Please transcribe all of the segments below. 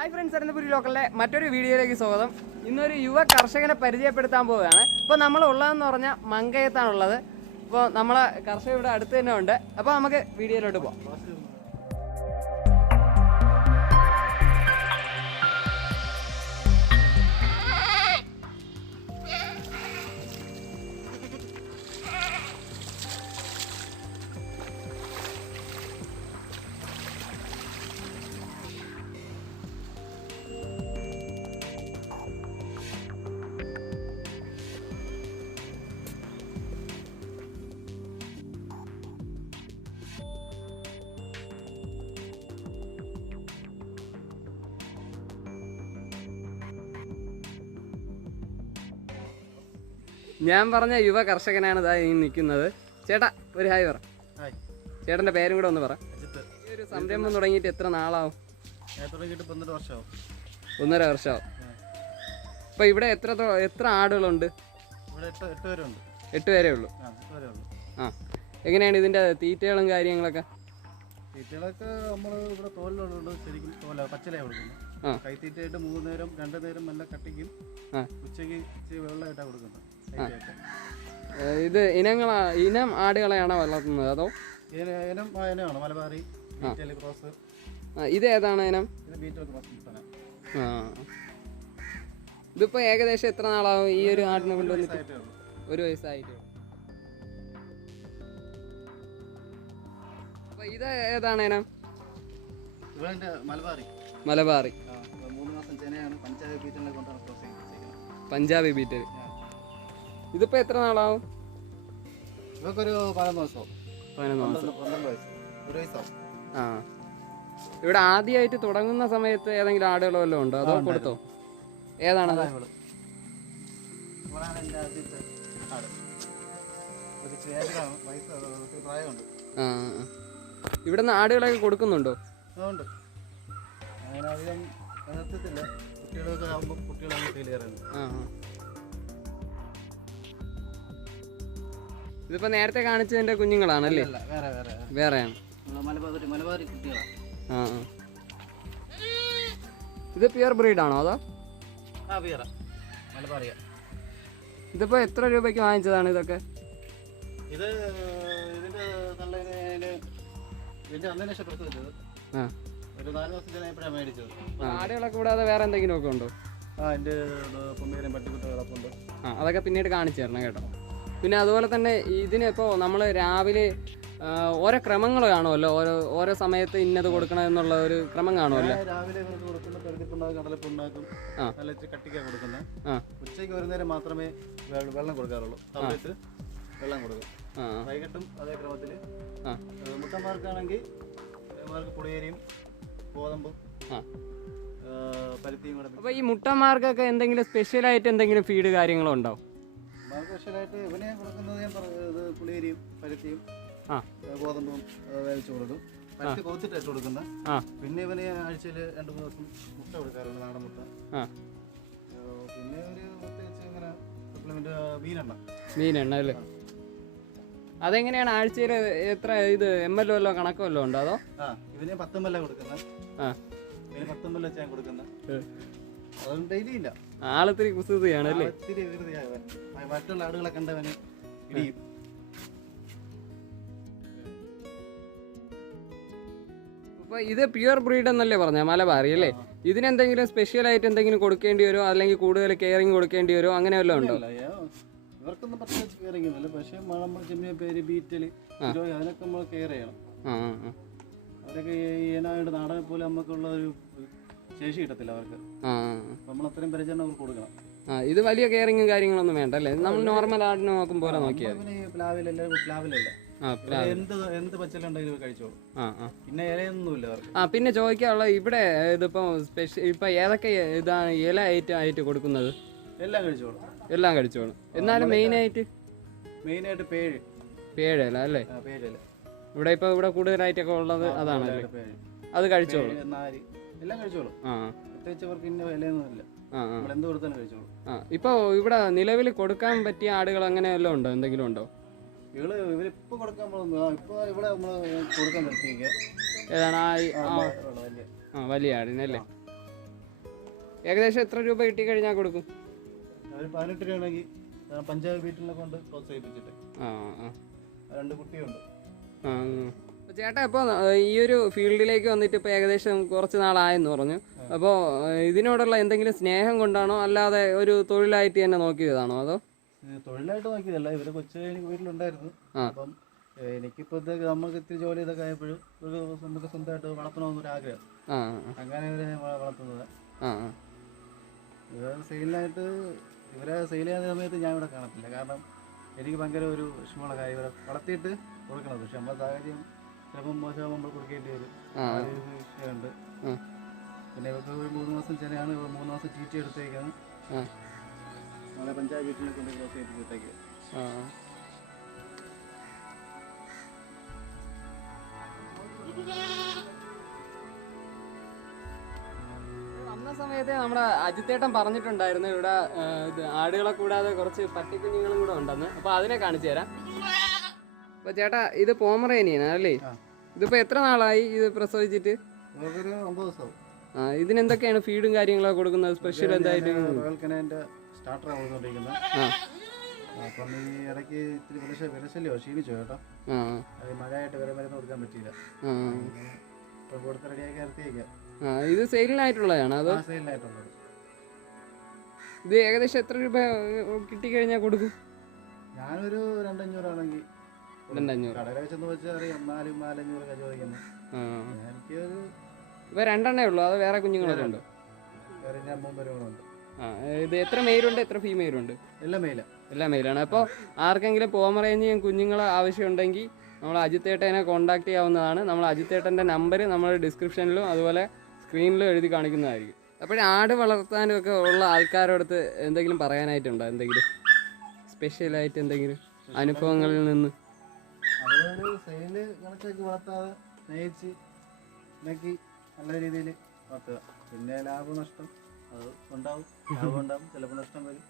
Hi friends, Arnapuri Local, Maturi video Soda. In the Yuva Karshan Perja Pertambo, but Namala Norna, Mankayam, Namala Karsha Adathan, upon a video to go. ഞാൻ പറഞ്ഞ യുവ കർഷകനാണ് ദാ ഈ നിൽക്കുന്നത്. ചേട്ടാ ഒരു ഹായ് പറ. ഹായ്. ചേട്ടൻ്റെ പേരും കൂടെ ഒന്ന് പറ. അജിത്ത്. ഈ ഒരു സംരംഭം തുടങ്ങിയിട്ട് എത്ര നാളാവും? തുടങ്ങിയിട്ട് 12 വർഷമാവും. 1.5 വർഷമാവും. അപ്പോൾ ഇവിടെ എത്ര ആടുകളുണ്ട്? ഇവിടെ 8 പേരുണ്ട്. 8 പേരേ ഉള്ളൂ. ആ, എങ്ങനെയാണ് ഇതിൻ്റെ തീറ്റകളും കാര്യങ്ങളൊക്കെ? തീറ്റകളൊക്കെ നമ്മൾ ഇവിടെ തോലിലുണ്ട്. ശരിക്കും പച്ചലയാണ് കൊടുക്കുന്നത്. കൈത്തീറ്റയായിട്ട് 3 നേരം 2 നേരം നല്ല കട്ടിക്കും ഉച്ചയ്ക്ക് ഇച്ചിരി വെള്ളമായിട്ടാണ് കൊടുക്കുന്നത്. ഇത് ഇനം ആടുകളെയാണോ വളർത്തുന്നത് അതോ ഇനമാണ് മലബാറി ക്രോസ്? ഇത് ഏതാണ് ഇനം? ഇതിപ്പോ ഏകദേശം എത്ര നാളാവും ഈ ഒരു ആടിനെ കൊണ്ടുവന്നിട്ട്? 1 വയസ്സായിട്ട്. അപ്പൊ ഇത് ഏതാണ് ഇനം? മലബാറി. 3 മാസം ചെനയാണ്. പഞ്ചാബി ബീറ്റൽ. ഇതിപ്പോ എത്ര നാളാവും? ഇതൊക്കെ 11 മാസം. 12 വയസ്സ്. 1 വയസ്സാവും. ആ, ഇവിടെ ആദ്യമായിട്ട് തുടങ്ങുന്ന സമയത്ത് ഏതെങ്കിലും ആടുകളോ വല്ലതും ഉണ്ടോ അതോ കൊടുത്തോ? ഏതാണത്? ഇവിടെ നിന്ന് ആടുകളൊക്കെ കൊടുക്കുന്നുണ്ടോ? ഇതിപ്പോ നേരത്തെ കാണിച്ചതിന്റെ കുഞ്ഞുങ്ങളാണല്ലേ? വേറെയാണ്. ഇത് പ്യുവർ ബ്രീഡ് ആണോ അതോ? ഇതിപ്പോ എത്ര രൂപയ്ക്ക് വാങ്ങിച്ചതാണ് ഇതൊക്കെ? ഇത് ഇതിന്റെ ഒരു 4 മാസത്തിന് എപ്പോഴാണ് മേടിച്ചത്. ആടുകളൊക്കെ കൂടാതെ വേറെ എന്തെങ്കിലും ഒക്കെ ഉണ്ടോ? എൻ്റെ പൊമ്മേരും പട്ടിക്കുട്ടികളൊക്കെ ഉണ്ട്. അതൊക്കെ പിന്നീട് കാണിച്ചു തരണം കേട്ടോ. പിന്നെ അതുപോലെ തന്നെ ഇതിനിപ്പോൾ നമ്മൾ രാവിലെ ഓരോ ക്രമങ്ങൾ കാണുമല്ലോ, ഓരോ സമയത്ത് ഇന്നത് കൊടുക്കണം എന്നുള്ള ഒരു ക്രമം കാണുമല്ലോ. രാവിലെ കൊടുക്കുന്ന പെരുത്തിപ്പുണ്ടാകും, കടലപ്പുണ്ടാക്കും, നല്ല കട്ടിക്കാണ് കൊടുക്കുന്നത്. ഉച്ചയ്ക്ക് ഒരു നേരം മാത്രമേ വെള്ളം കൊടുക്കാറുള്ളൂ. സമയത്ത് വെള്ളം കൊടുക്കും. വൈകിട്ടും അതേ ക്രമത്തിൽ. മുട്ടന്മാർക്കാണെങ്കിൽ പുളിയേരിയും ഗോതമ്പും പരുത്തിയും കൂടെ. അപ്പോൾ ഈ മുട്ടന്മാർക്കൊക്കെ എന്തെങ്കിലും സ്പെഷ്യലായിട്ട് എന്തെങ്കിലും ഫീഡ് കാര്യങ്ങളോ ഉണ്ടാവും? സ്പെഷ്യലായിട്ട് ഇവനെ കൊടുക്കുന്നത് ഞാൻ പറഞ്ഞത് പുളിയേരിയും പരുത്തിയും ഗോതമ്പും വേവിച്ച് കൊടുക്കും. പരുത്തി കൊത്തിട്ട് ഇട്ട് കൊടുക്കുന്ന. പിന്നെ ഇവന് ആഴ്ചയിൽ 2-3 ദിവസം മുട്ട കൊടുക്കാറുണ്ട്, നാടൻ മുട്ട. പിന്നെ ഒരു പ്രത്യേകിച്ച് ഇങ്ങനെ സപ്ലിമെന്റ് മീനെണ്ണ അല്ലേ? അതെങ്ങനെയാണ് ആഴ്ചയിൽ എത്ര? ഇത് ML വല്ലോ കണക്കോ വല്ലോ ഉണ്ടോ അതോ? ഇവന് 10 ML കൊടുക്കുന്നത്. 10 ML വെച്ചാൽ കൊടുക്കുന്നത്. അതൊന്നും ഡെയിലി ഇല്ല. ആളത്തിരി കുസൃതിയാണല്ലേ? മറ്റുള്ള ആടുകളെ കണ്ടവന് ഇടിയും. അപ്പൊ ഇത് പ്യുവർ ബ്രീഡ് എന്നല്ലേ പറഞ്ഞ മലബാറി അല്ലേ? ഇതിനെന്തെങ്കിലും സ്പെഷ്യലായിട്ട് എന്തെങ്കിലും കൊടുക്കേണ്ടി വരുമോ, അല്ലെങ്കിൽ കൂടുതൽ കെയറിങ് കൊടുക്കേണ്ടി വരുമോ, അങ്ങനെ വല്ലതും ഉണ്ടോ? ഇവർക്കൊന്നും പ്രത്യേകിച്ച് കെയറിങ് ഒന്നുമില്ല. പക്ഷേ നമ്മൾ ചെമ്മിയ പേര് ബീറ്റല് അതിനൊക്കെ നമ്മൾ കെയർ ചെയ്യണം. അവരൊക്കെ ഈനായിട്ട് നാടനെ പോലെ നമുക്കുള്ള ഒരു ശേഷി കിട്ടത്തില്ല അവർക്ക്. നമ്മൾ അത്രയും പരിചരണം അവർക്ക് കൊടുക്കണം. ഇത് വലിയ കെയറിങ്ങും കാര്യങ്ങളൊന്നും വേണ്ട അല്ലേ? നമ്മൾ നോർമൽ ആടിനെ നോക്കും പോലെ നോക്കിയാൽ. എന്ത് പച്ചലുണ്ടെങ്കിലും കഴിച്ചോളൂ. പിന്നെ ഇലയൊന്നുമില്ല അവർക്ക്. പിന്നെ ചോദിക്കാനുള്ള ഇവിടെ ഇതിപ്പോ സ്പെഷ്യൽ ഇപ്പൊ ഏതൊക്കെ ഇതാണ് ഇല ആയിട്ട് കൊടുക്കുന്നത്? എല്ലാം കഴിച്ചോളും. എന്നാലും മെയിനായിട്ട് പേഴല അല്ലേ? ഇവിടെ ഇപ്പൊ ഇവിടെ കൂടുതലായിട്ടൊക്കെ ഉള്ളത് അതാണല്ലേ? അത് കഴിച്ചോളും. എല്ലാം കഴിച്ചോളും. പ്രത്യേകിച്ച് അവർക്ക് ഇന്ന വിലയൊന്നുമില്ല. എന്ത് കൊടുത്താലും കഴിച്ചോളും. ഇപ്പൊ ഇവിടെ നിലവിൽ കൊടുക്കാൻ പറ്റിയ ആടുകൾ അങ്ങനെ വല്ലതും ഉണ്ടോ? എന്തെങ്കിലും ഉണ്ടോ? ഇവരിപ്പോ കൊടുക്കാൻ ഇപ്പൊ ഇവിടെ നമ്മള് കൊടുക്കാൻ നിർത്തിയിരിക്കുക. ഏതാണ്? വലിയ ആടിനല്ലേ? ഏകദേശം എത്ര രൂപ കിട്ടി കഴിഞ്ഞാൽ കൊടുക്കും? ഒരു 18 രൂപയാണെങ്കിൽ പഞ്ചായത്ത് വീട്ടിലെ കൊണ്ട് പ്രോത്സാഹിപ്പിച്ചിട്ട്. ആ 2 കുട്ടിയുണ്ട്. ചേട്ടാ, ഇപ്പോൾ ഈ ഒരു ഫീൽഡിലേക്ക് വന്നിട്ട് ഇപ്പോൾ ഏകദേശം കുറച്ച് നാളായെന്ന് പറഞ്ഞു. അപ്പോൾ ഇതിനോടുള്ള എന്തെങ്കിലും സ്നേഹം കൊണ്ടാണോ അല്ലാതെ ഒരു തൊഴിലായിട്ട് തന്നെ നോക്കിയതാണോ? അതോ തൊഴിലായിട്ട് നോക്കിയതല്ല, ഇവര് കൊച്ചു വീട്ടിലുണ്ടായിരുന്നു. അപ്പം എനിക്കിപ്പോ നമുക്ക് ഇത്തിരി ജോലി ഇതൊക്കെ ആയപ്പോഴും നമുക്ക് സ്വന്തമായിട്ട് വളർത്തണമെന്നൊരു ആഗ്രഹം. അങ്ങനെ ഇവരെ വളർത്തുന്നത്. ഇവരെ സെയിലിനായിട്ട് ഇവരെ സെയിൽ ചെയ്യുന്ന സമയത്ത് ഞാൻ ഇവിടെ കാണത്തില്ല. കാരണം എനിക്ക് ഭയങ്കര ഒരു വിഷമമുള്ള കാര്യം, ഇവരെ വളർത്തിയിട്ട് കൊടുക്കണത്. പക്ഷെ നമ്മുടെ സാഹചര്യം ചിലപ്പോൾ മോശമാകുമ്പോൾ നമ്മൾ കൊടുക്കേണ്ടി വരും. വിഷയമുണ്ട്. പിന്നെ ഇവർക്ക് ഒരു 3 മാസം ചെറിയാണ്, 3 മാസം TT എടുത്തേക്കാണ്. നമ്മളെ പഞ്ചായത്ത് വീട്ടിലെ കൊണ്ട് പ്രോത്സാഹിപ്പിച്ചിട്ടേക്ക്. വന്ന സമയത്ത് നമ്മുടെ അജിത്തേട്ടൻ പറഞ്ഞിട്ടുണ്ടായിരുന്നു ഇവിടെ ആടുകളെ കൂടാതെ കുറച്ച് പട്ടിക്കുഞ്ഞുങ്ങളും കൂടെ ഉണ്ടെന്ന്. അപ്പോൾ അതിനെ കാണിച്ചു തരാം. അപ്പോൾ ചേട്ടാ, ഇത് പോമറേനിയൻ അല്ലേ? ഇതിപ്പോൾ എത്ര നാളായി ഇത് പ്രസവിച്ചിട്ട്? 9 ദിവസവും. ഇതിനെന്തൊക്കെയാണ് ഫീഡും കാര്യങ്ങളൊക്കെ കൊടുക്കുന്നത്? സ്പെഷ്യൽ എന്തായിട്ട് സ്റ്റാർട്ടറാണ് കൊടുത്തോണ്ടിരിക്കുന്നത്. അപ്പം ഈ ഇടയ്ക്ക് ഇത്തിരി വിരശല്യോ ക്ഷീണിച്ചോ കേട്ടോ. അത് മഴയായിട്ട് വരെ മരുന്ന് കൊടുക്കാൻ പറ്റിയില്ല. ഇപ്പം കൊടുത്ത് റെഡിയാക്കി ഇറത്തിയേക്കാം. ഇത് സെയിലിനായിട്ടുള്ളതാണ്? അതോ സെയിലിനായിട്ടുള്ളത്. ഇത് ഏകദേശം എത്ര രൂപ കിട്ടിക്കഴിഞ്ഞാൽ കൊടുക്കും? ഞാനൊരു 200-500 ആണെങ്കിൽ 200 കടയിൽ വെച്ചെന്ന് വെച്ചാൽ അറിയാം. 400-500 ചോദിക്കുന്നത്. എനിക്കൊരു ഇപ്പൊ 2 ഉള്ളൂ? അത് വേറെ കുഞ്ഞുങ്ങളൊക്കെ ഉണ്ടോ? വേറെ 3 പേരുകളുണ്ട്. ഇത് എത്ര മെയിലുണ്ട് എത്ര ഫീമെയിലുണ്ട്? എല്ലാം മെയിലാണ്. അപ്പോൾ ആർക്കെങ്കിലും പോമറേനിയൻ കുഞ്ഞുങ്ങളെ ആവശ്യമുണ്ടെങ്കിൽ നമ്മൾ അജിത്തേട്ടനെ കോൺടാക്ട് ചെയ്യാവുന്നതാണ്. നമ്മൾ അജിത്തേട്ടൻ്റെ നമ്പർ നമ്മൾ ഡിസ്ക്രിപ്ഷനിലും അതുപോലെ സ്ക്രീനിലും എഴുതി കാണിക്കുന്നതായിരിക്കും. അപ്പോൾ ആട് വളർത്താനും ഒക്കെ ഉള്ള ആൾക്കാരോടത്ത് എന്തെങ്കിലും പറയാനായിട്ടുണ്ടോ? എന്തെങ്കിലും സ്പെഷ്യലായിട്ട് എന്തെങ്കിലും അനുഭവങ്ങളിൽ നിന്ന്? അവരൊരു സെയില് കണക്കാക്കി വളർത്താതെ സ്നേഹിച്ച് ഇണക്കി നല്ല രീതിയിൽ വളർത്തുക. പിന്നെ ലാഭനഷ്ടം അത് ഉണ്ടാവും. ലാഭം ഉണ്ടാവും, ചിലപ്പോൾ നഷ്ടം വരും.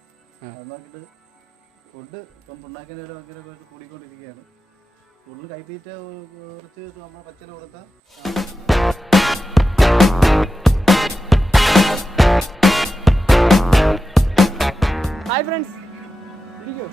അത് നോക്കിയിട്ട് ഫുഡ് ഇപ്പം പുണ്ണാക്കിൻ്റെ വില ഭയങ്കരമായിട്ട് കൂടിക്കൊണ്ടിരിക്കുകയാണ്. കൂടുതൽ കൈത്തീറ്റ കുറച്ച് നമ്മൾ പച്ചല കൊടുത്താൽ. ഹായ് ഫ്രണ്ട്സ്, അയ്യോ